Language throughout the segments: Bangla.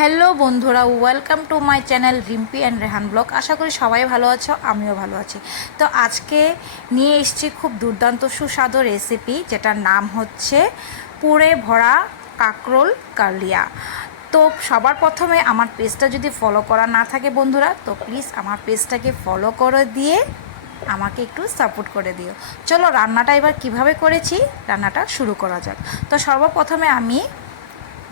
হ্যালো বন্ধুরা welcome to my channel Rimpi and Rehan blog আশা করি সবাই ভালো আছো, আমিও ভালো আছি। তো আজকে নিয়ে এসেছি খুব দুর্দান্ত সুস্বাদু রেসিপি যেটার নাম হচ্ছে পুরে ভরা কাকরোল কালিয়া। তো সবার প্রথমে আমার পেজটা যদি ফলো করা না থাকে বন্ধুরা, তো প্লিজ আমার পেজটাকে ফলো করে দিয়ে আমাকে একটু সাপোর্ট করে দিও। চলো রান্নাটা এবার কীভাবে করেছি, রান্নাটা শুরু করা যাক। তো সর্বপ্রথমে আমি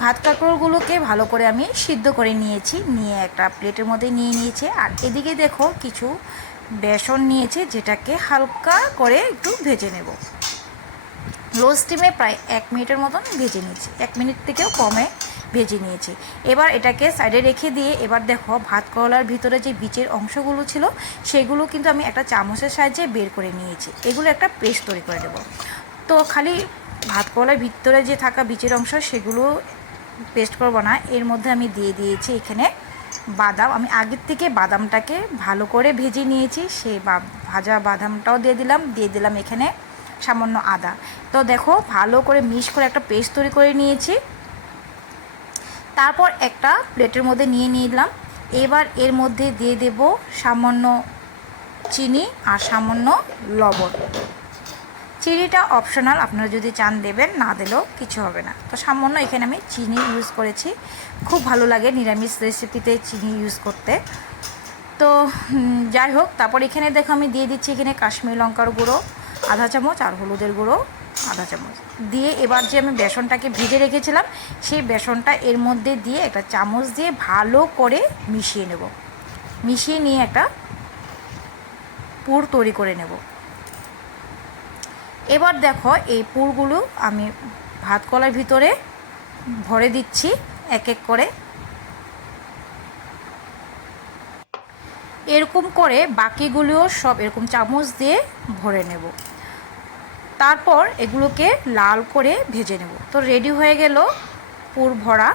ভাত কাঁকড়গুলোকে ভালো করে আমি সিদ্ধ করে নিয়েছি, নিয়ে একটা প্লেটের মধ্যে নিয়ে নিয়েছি। আর এদিকে দেখো কিছু বেসন নিয়েছে, যেটাকে হালকা করে একটু ভেজে নেব। লো স্টিমে প্রায় এক মিনিটের মতন ভেজে নিয়েছি, এক মিনিট থেকেও কমে ভেজে নিয়েছি। এবার এটাকে সাইডে রেখে দিয়ে এবার দেখো ভাত করলার ভিতরে যে বীজের অংশগুলো ছিল, সেগুলো কিন্তু আমি একটা চামচের সাহায্যে বের করে নিয়েছি। এগুলো একটা পেস্ট তৈরি করে দেবো তো খালি ভাত করলার ভিতরে যে থাকা বীজের অংশ, সেগুলো পেস্ট করব না। এর মধ্যে আমি দিয়ে দিয়েছি এখানে বাদাম। আমি আগের থেকে বাদামটাকে ভালো করে ভেজে নিয়েছি। সেই ভাজা বাদামটাও দিয়ে দিলাম। দিয়ে দিলাম এখানে সামান্য আদা। তো দেখো, ভালো করে মিক্স করে একটা পেস্ট তৈরি করে নিয়েছি। তারপর একটা প্লেটের মধ্যে নিয়ে নিলাম। এবার এর মধ্যে দিয়ে দেব সামান্য চিনি আর সামান্য লবণ। চিনিটা অপশনাল আপনারা যদি চান দেবেন, না দিলেও কিছু হবে না। তো সামান্য এখানে আমি চিনি ইউজ করেছি। খুব ভালো লাগে নিরামিষ রেসিপিতে চিনি ইউজ করতে। তো যাই হোক, তারপর এখানে দেখো আমি দিয়ে দিচ্ছি এখানে কাশ্মীর লঙ্কার গুঁড়ো, আধা চামচ আর হলুদের গুঁড়ো, আধা চামচ। দিয়ে এবার যে আমি বেসনটাকে ভিজে রেখেছিলাম, সেই বেসনটা এর মধ্যে দিয়ে একটা চামচ দিয়ে ভালো করে মিশিয়ে নেব। মিশিয়ে নিয়ে একটা পুর তৈরি করে নেব। এবার দেখো এই পুরগুলো আমি ভাত কলার ভিতরে ভরে দিচ্ছি এক এক করে। এরকম করে বাকিগুলিও সব এরকম চামচ দিয়ে ভরে নেব। তারপর এগুলোকে লাল করে ভেজে নেব। তো রেডি হয়ে গেল পুর ভরা।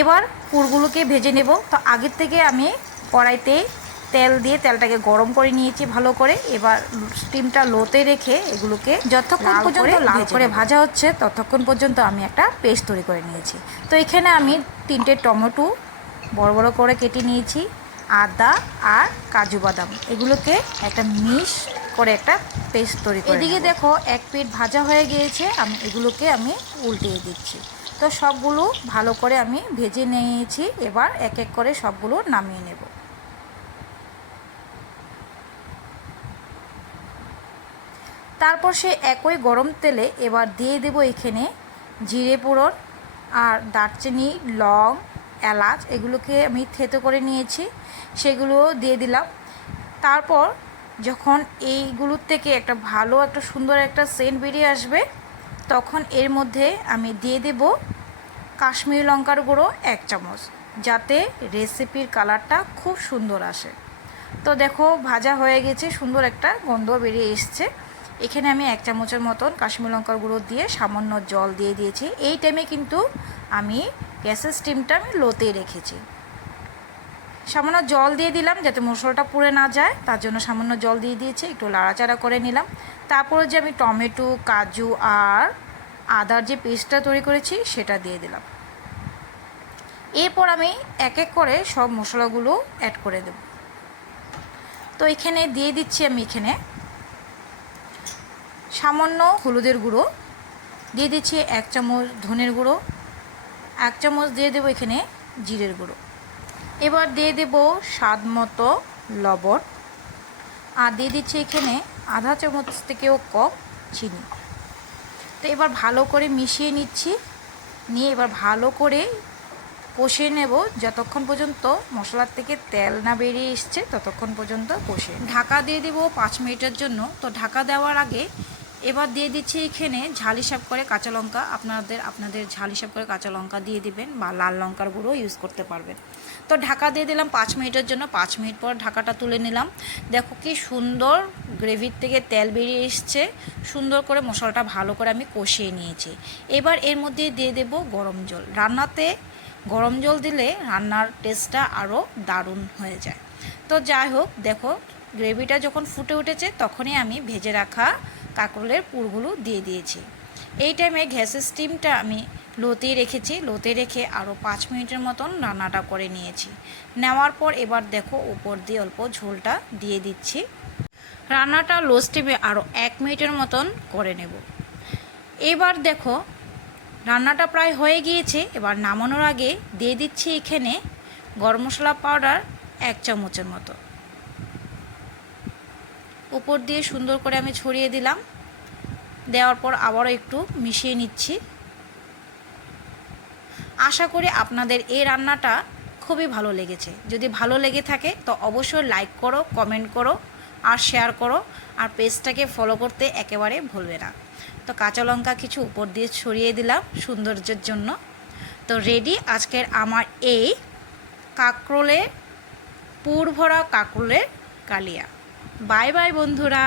এবার পুরগুলোকে ভেজে নেব। তো আগের থেকে আমি কড়াইতে তেল দিয়ে তেলটাকে গরম করে নিয়েছি ভালো করে। এবার স্টিমটা লোতে রেখে এগুলোকে যতক্ষণ পর্যন্ত লাল করে ভাজা হচ্ছে ততক্ষণ পর্যন্ত আমি একটা পেস্ট তৈরি করে নিয়েছি। তো এখানে আমি তিনটে টমেটো বড় বড় করে কেটে নিয়েছি আদা আর কাজু বাদাম। এগুলোকে একটা মিশ করে একটা পেস্ট তৈরি করে এদিকে দেখো এক পিঠ ভাজা হয়ে গিয়েছে আমি এগুলোকে আমি উল্টিয়ে দিচ্ছি। তো সবগুলো ভালো করে আমি ভেজে নিয়েছি এবার এক এক করে সবগুলো নামিয়ে নেব। তারপর সে একই গরম তেলে এবার দিয়ে দেব এখানে জিরে পোড়ন আর দারচিনি, লং, এলাচ, এগুলোকে আমি থেতো করে নিয়েছি সেগুলো দিয়ে দিলাম। তারপর যখন এইগুলোর থেকে একটা ভালো, একটা সুন্দর একটা সেন্ট বেরিয়ে আসবে, তখন এর মধ্যে আমি দিয়ে দেব কাশ্মীরি লঙ্কার গুঁড়ো এক চামচ, যাতে রেসিপির কালারটা খুব সুন্দর আসে। তো দেখো, ভাজা হয়ে গেছে, সুন্দর একটা গন্ধ বেরিয়ে এসছে। এখানে আমি এক চামচের মতন কাশ্মীর লঙ্কার গুঁড়ো দিয়ে সামান্য জল দিয়ে দিয়েছি। এই টাইমে কিন্তু আমি গ্যাসের স্টিমটা আমি লোতেই রেখেছি। সামান্য জল দিয়ে দিলাম যাতে মশলাটা পুড়ে না যায়, তার জন্য সামান্য জল দিয়ে দিয়েছি, একটু লাড়াচাড়া করে নিলাম। তারপরে যে আমি টমেটো, কাজু আর আদার যে পেস্টটা তৈরি করেছি, সেটা দিয়ে দিলাম। এরপর আমি এক এক করে সব মশলাগুলো অ্যাড করে দেব। তো এখানে দিয়ে দিচ্ছি আমি এখানে সামান্য হলুদের গুঁড়ো। দিয়ে দিচ্ছি এক চামচ ধনের গুঁড়ো, এক চামচ দিয়ে দেবো এখানে জিরের গুঁড়ো। এবার দিয়ে দেব স্বাদ মতো লবণ। আর দিয়ে দিচ্ছি এখানে আধা চামচ থেকেও কম চিনি। তো এবার ভালো করে মিশিয়ে নিচ্ছি। নিয়ে এবার ভালো করে কষিয়ে নেব। যতক্ষণ পর্যন্ত মশলার থেকে তেল না বেরিয়ে এসছে, ততক্ষণ পর্যন্ত কষিয়ে ঢাকা দিয়ে দেব পাঁচ মিনিটের জন্য। তো ঢাকা দেওয়ার আগে এবার দিয়ে দিচ্ছি এখানে ঝাল হিসাব করে কাঁচা লঙ্কা। আপনাদের আপনাদের ঝাল হিসাব করে কাঁচা লঙ্কা দিয়ে দিবেন বা লাল লঙ্কার গুঁড়ো ইউজ করতে পারবেন। তো ঢাকা দিয়ে দিলাম পাঁচ মিনিটের জন্য। পাঁচ মিনিট পর ঢাকাটা তুলে নিলাম। দেখো কি সুন্দর গ্রেভির থেকে তেল বেরিয়ে এসছে। সুন্দর করে মশলাটা ভালো করে আমি কষিয়ে নিয়েছি। এবার এর মধ্যে দিয়ে দেব গরম জল। রান্নাতে গরম জল দিলে রান্নার টেস্টটা আরও দারুণ হয়ে যায়। তো যাই হোক, দেখো গ্রেভিটা যখন ফুটে উঠেছে, তখনই আমি ভেজে রাখা কাঁকরোলের পুরগুলো দিয়ে দিয়েছি। এই টাইমে গ্যাসের স্টিমটা আমি লোতে রেখেছি। লোতে রেখে আরও পাঁচ মিনিটের মতন রান্নাটা করে নিয়েছি। নেওয়ার পর এবার দেখো উপর দিয়ে অল্প ঝোলটা দিয়ে দিচ্ছি। রান্নাটা লো স্টিমে আরও এক মিনিটের মতন করে নেব। এবার দেখো রান্নাটা প্রায় হয়ে গিয়েছে। এবার নামানোর আগে দিয়ে দিচ্ছি এখানে গরম মশলা পাউডার এক চামচের মতো। উপর দিয়ে সুন্দর করে আমি ছড়িয়ে দিলাম। দেওয়ার পর আবারও একটু মিশিয়ে নিচ্ছি। আশা করি আপনাদের এই রান্নাটা খুবই ভালো লেগেছে। যদি ভালো লেগে থাকে তো অবশ্যই লাইক করো কমেন্ট করো আর শেয়ার করো আর পেজটাকে ফলো করতে একেবারে ভুলবে না। তো কাঁচা লঙ্কা কিছু উপর দিয়ে ছড়িয়ে দিলাম সৌন্দর্যের জন্য। তো রেডি আজকের আমার এই কাঁকরোলের পুর ভরা কাঁকরোলের কালিয়া। বাই বাই বন্ধুরা।